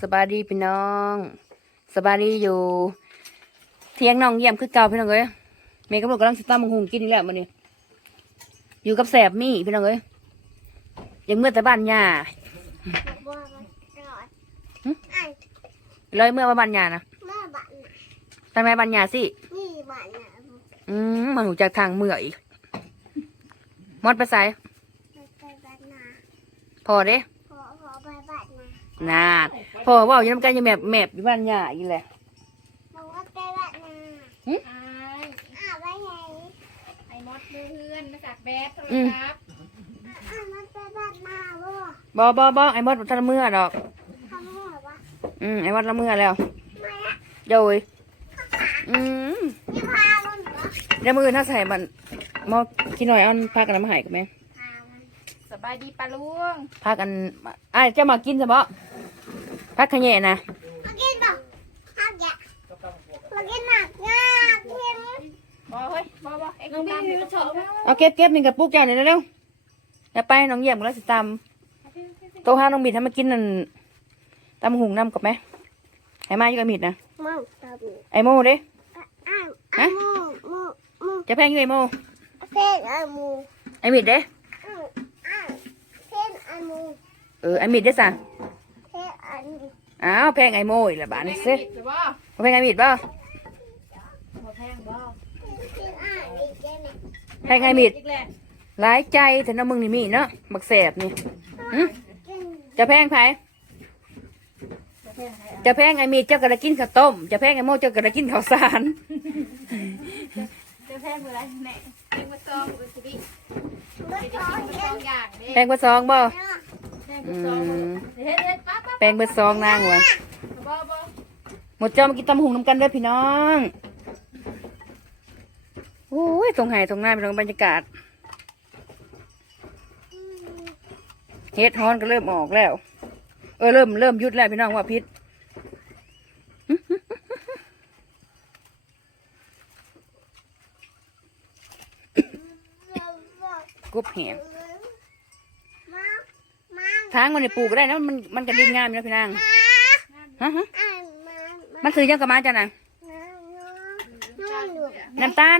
สบายดีพี่น้องสบายดีอยู่ เที่ยงน้องเยี่ยมคือเก่าพี่น้องเอ้ยเมย์กับลูกกำลังสิตามมังหุงกินนี่แหละมื้อนี้อยู่กับแสบมี่พี่น้องเอ้ยยังเมื่อแต่บ้านย่าบัวมันรอดหึไอ้เลยเมื่อมาบ้านย่านะแม่บ้านน่ะทำไมบ้านย่าสินี่บ้านน่ะอืมมาหูจากทางเมื่ออีกมอดไปใส่ไปบ้านนาพอเด้พอพอไปบ้านนาน่า พอเว่าอยู่น้ำกันอยังแมบแมบอยู่บ้านย่าอีแหละบอกว่าไปบ้านนาไอ้อ้าวไปไหนไอ้มดมือเพื่อนมาจากแบดโทรศัพท์อ้าวมันไปบ้านนาบ่บอบอบอไอ้มอดทันเมื่อดอก ทำหัววะอืมไอ้มอดละเมื่อแล้วมาละโดยอืมนี่พามันเหรอเดี๋ยวมืออื่นถ้าใส่มันมอกินหน่อยเอาพากันมาใหายกันไหมพามันสบายดีปะลุงพากันอ้ายจะมากินใช่ปะ พักขะแยะนะมากินบ่ข้าวแกะมากินหนักยากกินบอเฮ้ยบอบอเอ็งต้องตามเดี๋ยวก็ชอบเอาเก็บเก็บนี่กับปุกเจ้านี่เร็วๆอย่าไปน้องเยี่ยมแล้วสิตำโตห้าน้องบิดให้มากินนั่นตำหุงน้ำกับไหมให้มาอยู่กับมิดนะมึงตาบีไอโม่เด้อ้าวอ้าวมูมูมูจะแพงอยู่ไอโม่เส้นอ้าวมูไอมิดเด้อ้าวอ้าวเส้นอ้าวมูเออไอมิดเด้สั่งเส้น อ้าวมูอ้าวแพงไอโม่อีกและบาทนี่เซ่หรือบ่แพงไอมิดป่ะบอแพงบ่เส้นอ้าวอีกได้ไหมแพงไอมิดอีกแล้วหลายใจแต่น้ำมึงนี่มีเนาะบักแสบนี่หึกินจะแพงไผบอแพงให้จะแพงไอมีดเจ้าก็ได้กินข้าวต้ม จะแพงไอโมเจ้าก็ได้กินข้าวสารจะแพงเมื่อไรแน่แพงมาซองอุสิบิบ่ไปขอกินเงิมานซองอย่างเด้แพงเบอร์สองบ่ เนาะแพงมเฮ็ดเฮ็ดปั๊บปั๊บแพงเบอร์สองนางวะบอบอหมดจ้ามากินตำหุงน้ำกันเด้อพี่น้องโอ้ยตรงไหตรงหน้าพี่น้องบรรยากาศเฮ็ดฮ้อนก็เริ่มออกแล้ว เออเริ่มเริ่มยุดแล้วพี่น้องว่าพิษกบแหงมามา ทางมันนี่ปลูกก็ได้นะมันมันก็ดินงามอยู่นะพี่นางฮะฮะอ่ามามามันคือยังกับมาจ้ะนางน้ำน้ำหนูน้ำตาล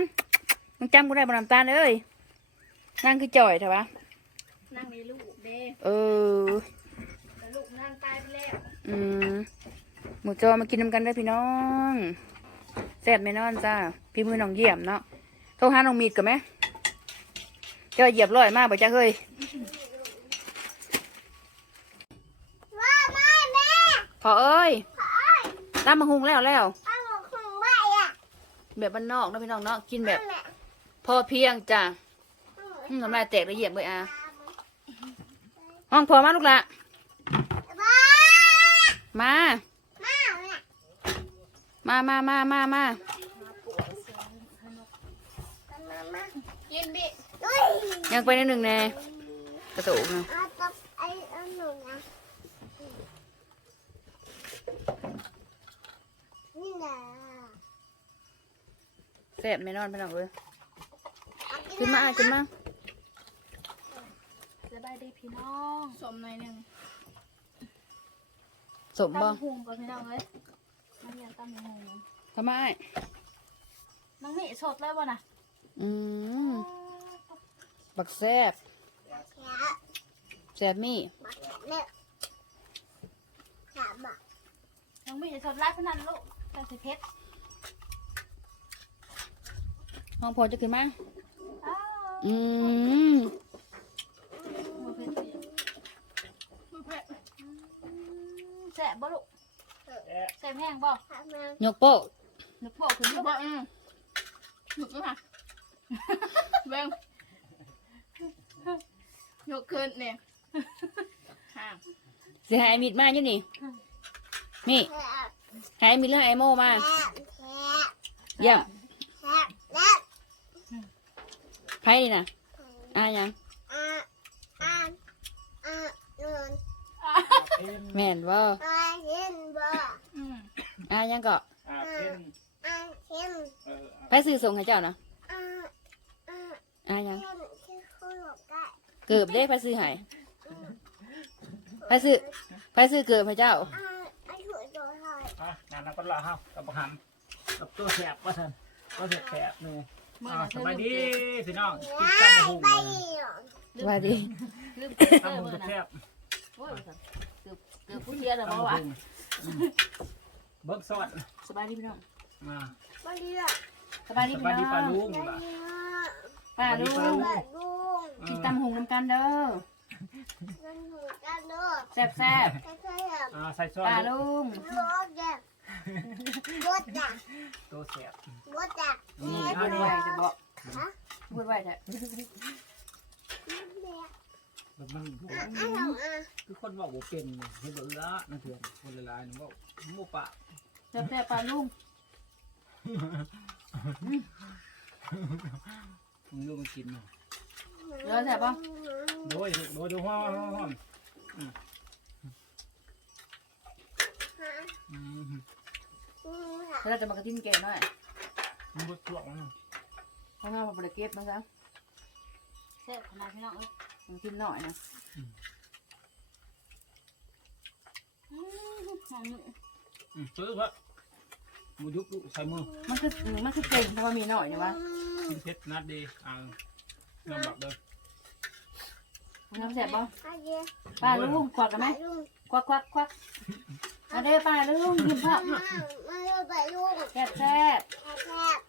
มึงจำกูได้บ่น้ำตาลเอ้ยนางคือจ่อยเถอะวะนั่งในลูกเด้เออแต่ลูกนั่งตายไปแล้วอืมหมูจอมากินน้ำกันได้อพี่น้องแซ่บไม่นอนจ้าพี่มือน้องเยี่ยมเนาะโทรหาน้องมีดก่อนไหมเจ้าเหยียบร้อยมากบ่จ้าเฮ้ย ว่าไม่แม่ พอเอ้ยพ่อเอ้ยน้ำมะฮุงแล้วแล้วเอาหนูของใบอะแบบบ้านนอกเนาะพี่น้องเนาะกินแบบแม่พอเพียงจ้าอืมน้ำลายแตกละเอียดเลยอะห้องพอมาลูกละบ้ามามาแม่มา มา มา มา มา มามากินบิดุยยังไปนิดหนึ่งแน่กระตุกนะ เอาตับไอ้เอาหนูนะนี่แหละ แซ่บไม่นอนพี่น้องเลยขึ้นมาอะขึ้นมาสบายดีพี่น้องสมหน่อยหนึ่งสมบ่ตำหุงก่อนพี่น้องเลยน้ำยาตำหุงทำไมน้องมิสดเลยบ่น่ะอืมบักแซ่บแค่แซ่บมี่บักแม่แค่บักน้องมิสดไล่พนันลูกแต่สิเพชร ห้องพอจะขึ้นมาอ้าวอืมบ่เพชรบ่เพชรแสบบ่ลูกแสบแห้งบ่ทำแม่ยกโป๊ะนึกบอกถึงบ่อืมนึกว่าเบิ่งยกขึ้นเนี่ยห่างสิให้ไอ้มิดมาอยู่นี่มี่แค่ให้ไอ้มิดเรื่องไอ้โมมาแค่แค่เยี่ยม แค่แล้ว ไพ่นี่นะอ่ายังอ่าอ่าอ่าเงินแม่นบ่อ่าเห็นบ่อ่ายังก็อ่าอ่าเห็นไปซื้อส่งให้เจ้านะอ่าอ่าอ่ายังเห็นที่เขาหลบได้เกือบได้ไปซื้อให้ไปซื้อไปซื้อเกือบให้เจ้าอ่าอะงานนักก็ละห้ากับบังหำกับตัวแสบว่าท่านตัวแสบแสบเมื่อ อ่าไหร่สบายดีเธอพี่น้องกินได้ตั้งหูไปลืมว่าดีลืมตั้เธงอหูเมื่อแสน่ะบโอ้ยเกือบเกือบผู้เชี่ยวเลยตั้งเพราะว่าหูเบิกสวัสดสบายดีพี่น้องอ่าไปเรื่อยสบายดีสพี่บายดีน้ปลาองลุงไปล่ะเรื่อยป้าลุสบายดีงป้าเปิดลุงกินตำหงน้ำกันเด้อเงินหูกันเด้อแซ่บแซ่บใช่ๆอะอ่าใส่ซอสป้าลุงร ถแกรถจ้ะตัวแสบรถจ้ะนี่พูอัดนนี้ไว้จะบอกฮะพูดไว้จะแบบมันโหอะอะอะคือคนเว่าบ่เป็นนี่เห็นบ่ละนั่นเถื่อนคนละลายนึงเว่าหมูปะแซ่บแซ่บป้าลุงมึงดูมันกินน่ะเดี๋ยวแซ่บป่ะโดยโดยดูห้อห้อห้อมฮะอืม อืมค่ะเราจะมากระทิ้นแกงหน่อยมันบ่ตัวมันข้างนอกมาบริเก็บนะคะแซ่บขนาดพี่น้องเอ้ยมันกินหน่อยนะอืมหอมอืมซื้อวะมูยุบลูกใส่มือมันคือมันคือเก่งถ้าว่ามีหน่อยเนี่ยวะกินเพชรนัดดีอ่าน้ำบักเด้อน้ำแสบป่ะไปเรื่อยป้าลุงควักกันไหมไปลุงควักควักควักเอาเด้อป้าลุงกินผักมามาเร็วไป ลุงแซ่บแซ่บแทบ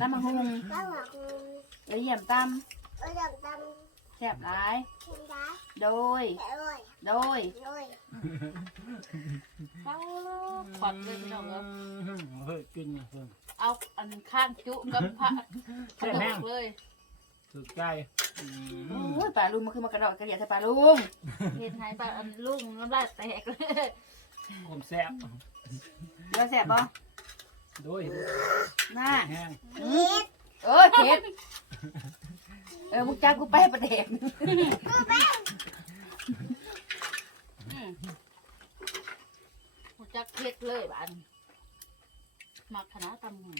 ตำมังหุงๆแล้วหักลุงละเยี่ยมตเอ้ยดำดำำแซ่บหลายเห็นได้โดย แต่เลยโดยเลยป้าขวัญเลยพี่น้องเอ้ยเฮ้ยกินเนี่ยเพิ่นเอาอันข้างจุกับพระกระดูกเลยถูกใจอืมโอ้ยป้าลุงมันคือมากระดอกกระเดียดใส่ป้าลุงเห็นหายไปอันลุงน้ำลายแตกเลยผมแซ่บแล้วแสบป่ะ โดยน่าแห้งนิดเออเผ็ดเออมึงจ้างกูไปประเด็นอืมหูจักเผ็ดเลยบ้านมักขนาดตำหง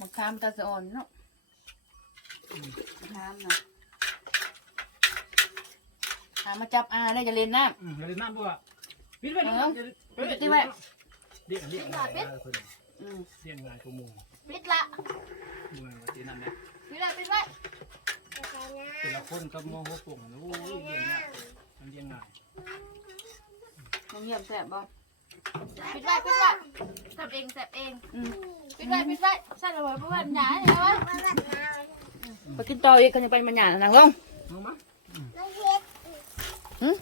มะขามตาสะอ่อนเนาะมะขามนะหามาจับอาเลยจะเล่นน้อืมอย่าลืมน้ำด้วยปิดไว้เอดิอปิดปิดไว้ เรียกเรียกง่ายนะเพิ่นำอืมเรียกง่ายกูมูปิดละมูว่าที่นั่นแหละปิดละปิดไว้แต่ละคนก็มองหัวโป่งนะโอ้ยเรียงง่ายมันเรียงง่ายมันเงียบแสบป่ะปิดไว้ปิดไว้แสบเองแสบเองอืมปิดไว้ปิดไว้สั่นเอาไว้เพราะว่าหนาใช่ไหมไปกินต่ออีกกันยังไปมันหยาดนางลงเอามา อืม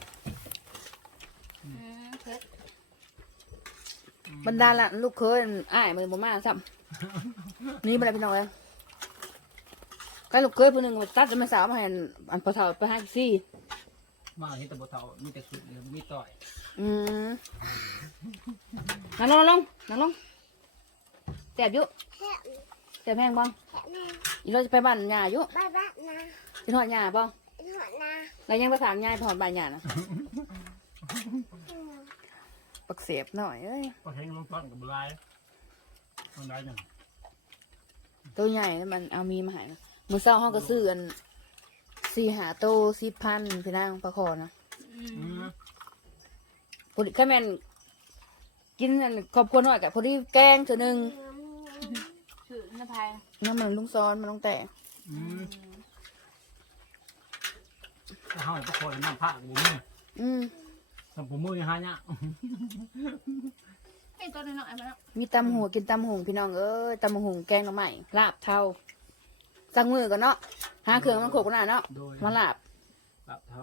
เผ็ด บรรดาละลูกเคยอ้ายมันบ่มาซ้ำนี่บ่ได้พี่น้องเลยก็ลูกเคยผู้หนึงมาตัดจะมาสาวมาให้อันอันพอเฒ่าไปให้ซี่มาเห็นแต่บ่เท่ามีแต่สุดเลยมีต่อยอืมนั่งลงนั่งลงนั่งลงแสบอยู่แสบแห้งบ้างอีเราจะไปบ้านยาอยู่บ้าบ้านะไปทอดยาบ้างหัวนะแล้วยังประสานยายไปถอดบ้านยานะ ปักเสียบหน่อยเอ้ยก็เห็นลงต้นกับลายมันได้ยังตัวใหญ่แล้วมันเอามีมาใหายนะมือเศร้าห้องก็ซื้ออันสี่หาโตสิบพันพี่นางประคอนะอือืมมพอดีแค่แม่นกินอันครอบครัวน้อยกับพอดีแกงเธอหนึ่งชื่อน้ำพายน้ำมันลุงซ้อนมันต้องแต่อืมถ้าเฮาบ่คอยน้ำผ้ากูมืออืม สำผมมือหาเนี่ยไอ้ตัวน้อยๆมาแล้วมีตำหัวกินตำหงพี่น้องเอ้ยตำหงแกงหน่อไม้ลาบเทาสั่งมือก่อนเนาะหาเครื่องมันโขกกันหน่อยเนาะโดยมาลาบปรับเท่า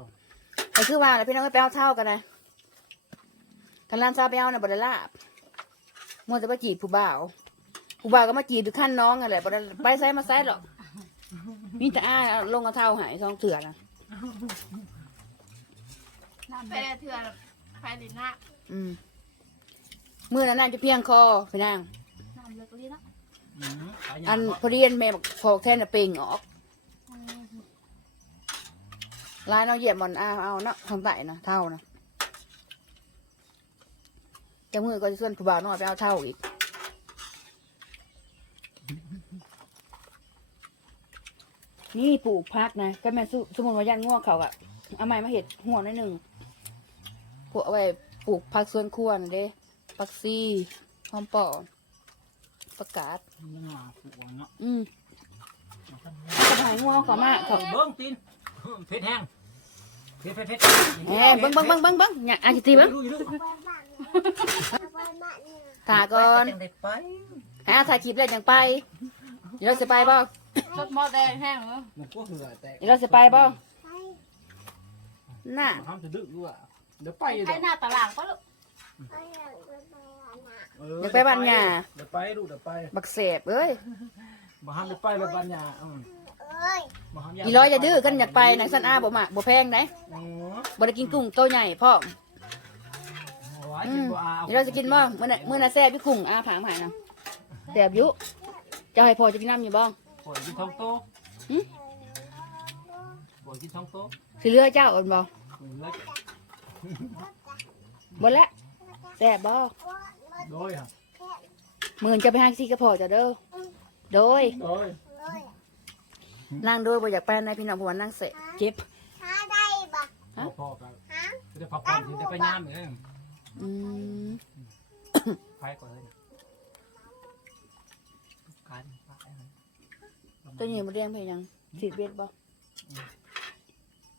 ไอ้คือว่าแล้วพี่น้องก็ไปเอาเท่ากันนะกันร้านซาไปเอาน่ะบ่ได้ลาบมัวแต่ไปจีบผู้บ่าวผู้บ่าวก็มาจีบอยู่ขั้นน้องกันแหละบ่ได้ไปไซมาไซหรอกมีแต่อ้าเอาลงกระเท่าหายซองเถื่อนะ ไปเถื่อนไปดินหน้าอืมมือนั้นน่าจะเพียงคอพี่นาง น้ำเลิกลีแล้วอืมขายยาอันบ่พอดีอันแม่บอกพอกแท่นน่ะเป่งออกลายเราเหยียบมันอ้าวเอาเนาะทางใต้นะเท่านะแต่มือก็จะส่วนผู้บ่าวน้อยไปเอาเท่าอีกนี่ปลูกพักนะก็แม่นสุสมมติว่าย่านง่วงเขาอะเอาไม้มาเห็ดหัวหนิดหนึ่ง พวกเอาไว้ปลูกพักสวนครัวนะเด้ปผักซีหอมปอประกาศ มันหนาผูกเนาะอืมกระถางงัวเขามาเขาเบิ้งตีนเผ็ดแห้งเผ็ดเผ็ดเผ็ดแหมเบิ้งเบิ้งเบิ้งเบิ้งเบิ้งเนี่ยอาจิตีเบิ้งดูดูไปบ้านไปบ้านเนี่ยถ่าก่อนจังได้ไปอ่าถ่ายคลิปเลยจังไปเดี๋ยวเราจะไปบ่สดหมอแดงแห้งเหรอมันก็เหือแต่เดี๋ยวเราจะไปบ่ไปน่ะทำจะดึกด้วย เดี๋ยวไปอยู่ไอ้หน้าตลาดก็ลูกไปอยากไปบ้านน่ะอยากไปบ้านหญ้า เดี๋ยวไปดูเดี๋ยวไปบักเสบเอ้ยมาห้ามไปไปบ้านยาอืมเอ้ยมาห้ามอีร้อยจะดื้อกันอยากไปหนังสั้นอาบ่มาบ่แพงไหนอ๋อบ่ได้กินกุ้งโตวใหญ่พ่อเอาไว้อืกินมบ่อาเดี๋ยวเราจะกินบ่มื้อน่ะมื้อน่ะแซ่บพี่กุ้งอาผางหายนะแซ่บอยู่เจะให้พ่อจะกินน้ำอยู่บ่ปล่อยกินท้องโตหึปล่อยกินท้องโตสิเหลือเจ้าอ่อนบ่เหลือ บ่ละแซ่บบ่โดยครับมื้อนี้จะไปหาซี่กับพ่อเจ้าเด้อโดยโดยเลยนั่งโดยบ่อยากไปในพี่น้องเพราะว่านั่งเสะเจ็บหาได้ปะฮะพอกันหาเดี๋ยวพักผ่อนที่จะไปย่ามเองอืมไปก่อนเลยการไปตัวนี้บ่เรียงไปยังสิเบ็ดบ่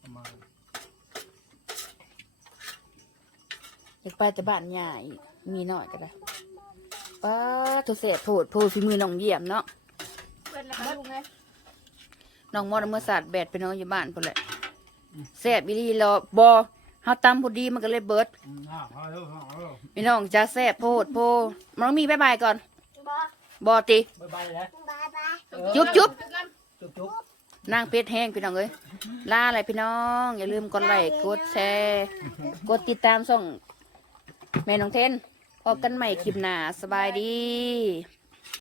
ประมาณ อยากไปแต่บ้านใหญ่มีน้อยก็ได้ป้าตัวเสะโผดโพฝีมือน้องเยี่ยมเนาะเป็นแล้วก็ลูกไงน้องมอดเมื่อศาสตร์แบดไปน้องอยู่บ้านพุ่นแหละแซ่บอีหลีรอบ่เฮาตำพอดีมันก็เลยเบิดอืมอ่าเอาเร็วเอาเร็วพี่น้องจะแซ่บโพดโพมันต้องมีบ๊ายบายก่อนบอบ่ติบายบายแล้วบายบายจุ๊บจุ๊บจุ๊บจุ๊บนางเพชรแห้งพี่น้องเอ้ยลาอะไรพี่น้อง อย่าลืมกดไลค์กดแชร์กดติดตามช่อง แม่น้องเทนพบกันใหม่คลิปหน้าสบายดี